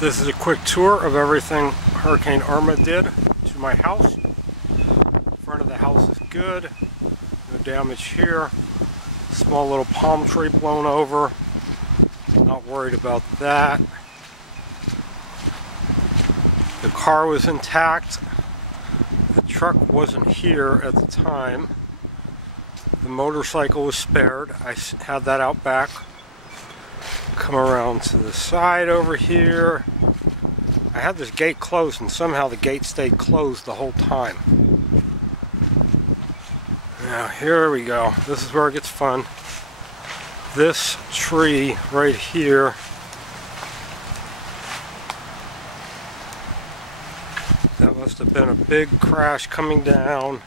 This is a quick tour of everything Hurricane Irma did to my house. Front of the house is good. No damage here. Small little palm tree blown over. Not worried about that. The car was intact. The truck wasn't here at the time. The motorcycle was spared. I had that out back. Come around to the side over here. I had this gate closed and somehow the gate stayed closed the whole time. Now here we go. This is where it gets fun. This tree right here, that must have been a big crash coming down.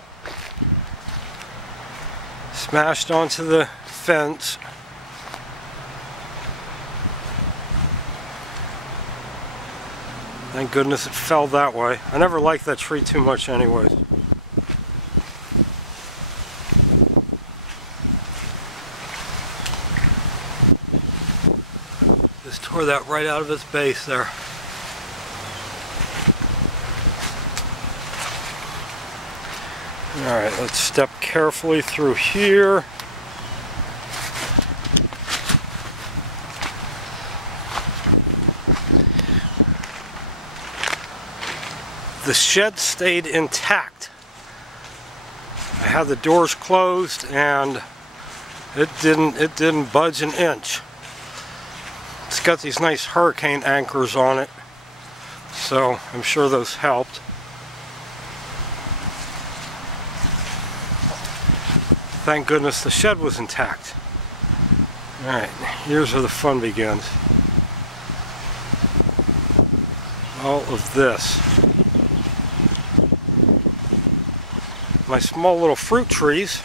Smashed onto the fence. Thank goodness it fell that way. I never liked that tree too much anyways. Just tore that right out of its base there. Alright, let's step carefully through here. The shed stayed intact. I had the doors closed and it didn't budge an inch. It's got these nice hurricane anchors on it, so I'm sure those helped. Thank goodness the shed was intact. Alright, here's where the fun begins. All of this. My small little fruit trees.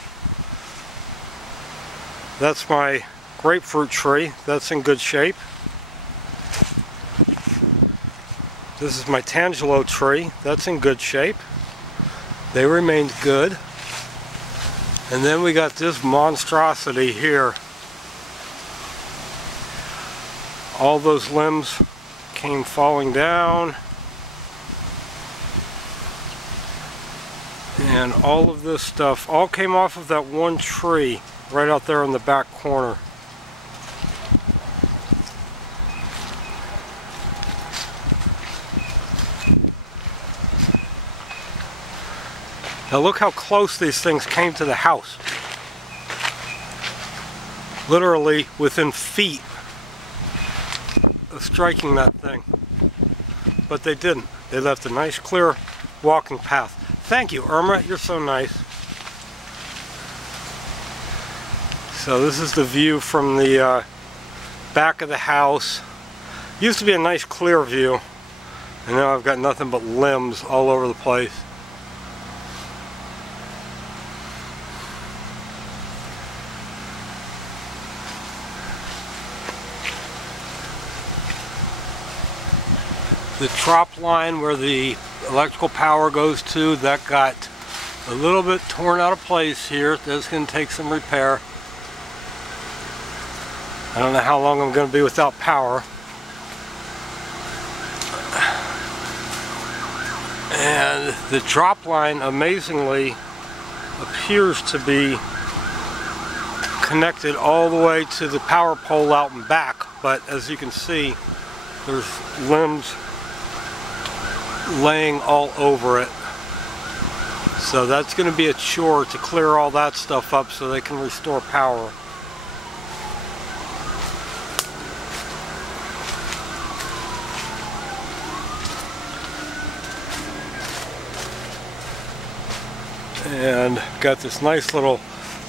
That's my grapefruit tree. That's in good shape. This is my tangelo tree. That's in good shape. They remained good. And then we got this monstrosity here. All those limbs came falling down. And all of this stuff all came off of that one tree right out there in the back corner. Now look how close these things came to the house. Literally within feet of striking that thing. But they didn't. They left a nice clear walking path. Thank you, Irma. You're so nice. So this is the view from the back of the house. Used to be a nice clear view, and now I've got nothing but limbs all over the place. The drop line where the electrical power goes to, that got a little bit torn out of place here. That's going to take some repair. I don't know how long I'm going to be without power. And the drop line amazingly appears to be connected all the way to the power pole out and back, but as you can see, there's limbs laying all over it. So that's going to be a chore to clear all that stuff up so they can restore power. And got this nice little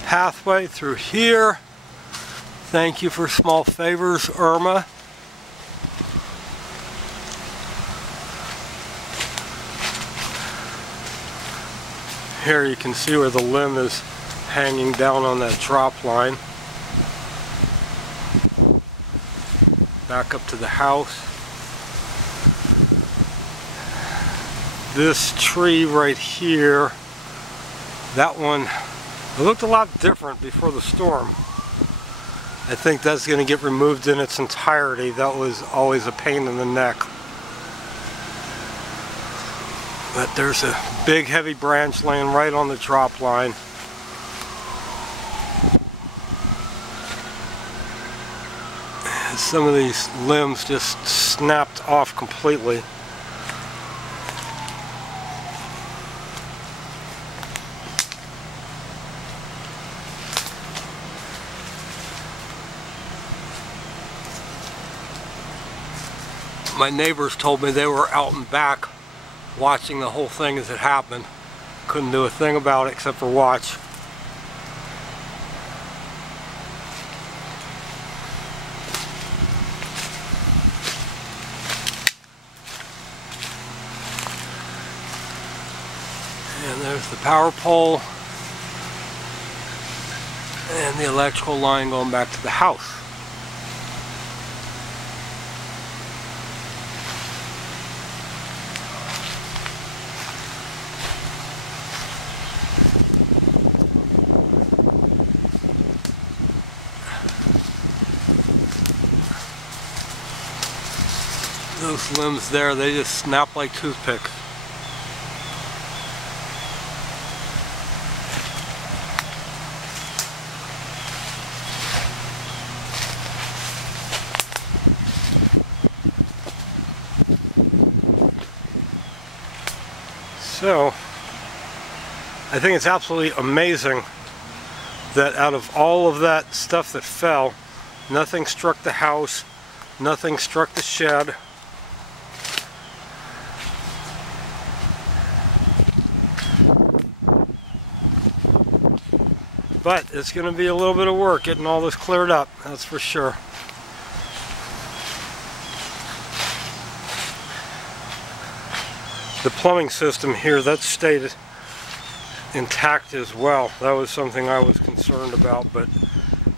pathway through here. Thank you for small favors, Irma. Here you can see where the limb is hanging down on that drop line. Back up to the house. This tree right here, that one, it looked a lot different before the storm. I think that's going to get removed in its entirety. That was always a pain in the neck. But there's a big heavy branch laying right on the drop line. And some of these limbs just snapped off completely. My neighbors told me they were out and back watching the whole thing as it happened. Couldn't do a thing about it except for watch. And there's the power pole and the electrical line going back to the house. Those limbs there, they just snap like toothpicks. So, I think it's absolutely amazing that out of all of that stuff that fell, nothing struck the house, nothing struck the shed. But it's going to be a little bit of work getting all this cleared up, that's for sure. The plumbing system here, that stayed intact as well. That was something I was concerned about, but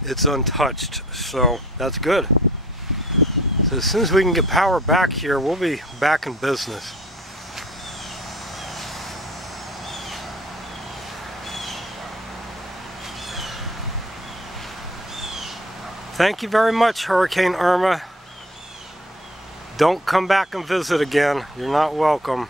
it's untouched, so that's good. So as soon as we can get power back here, we'll be back in business. Thank you very much, Hurricane Irma. Don't come back and visit again. You're not welcome.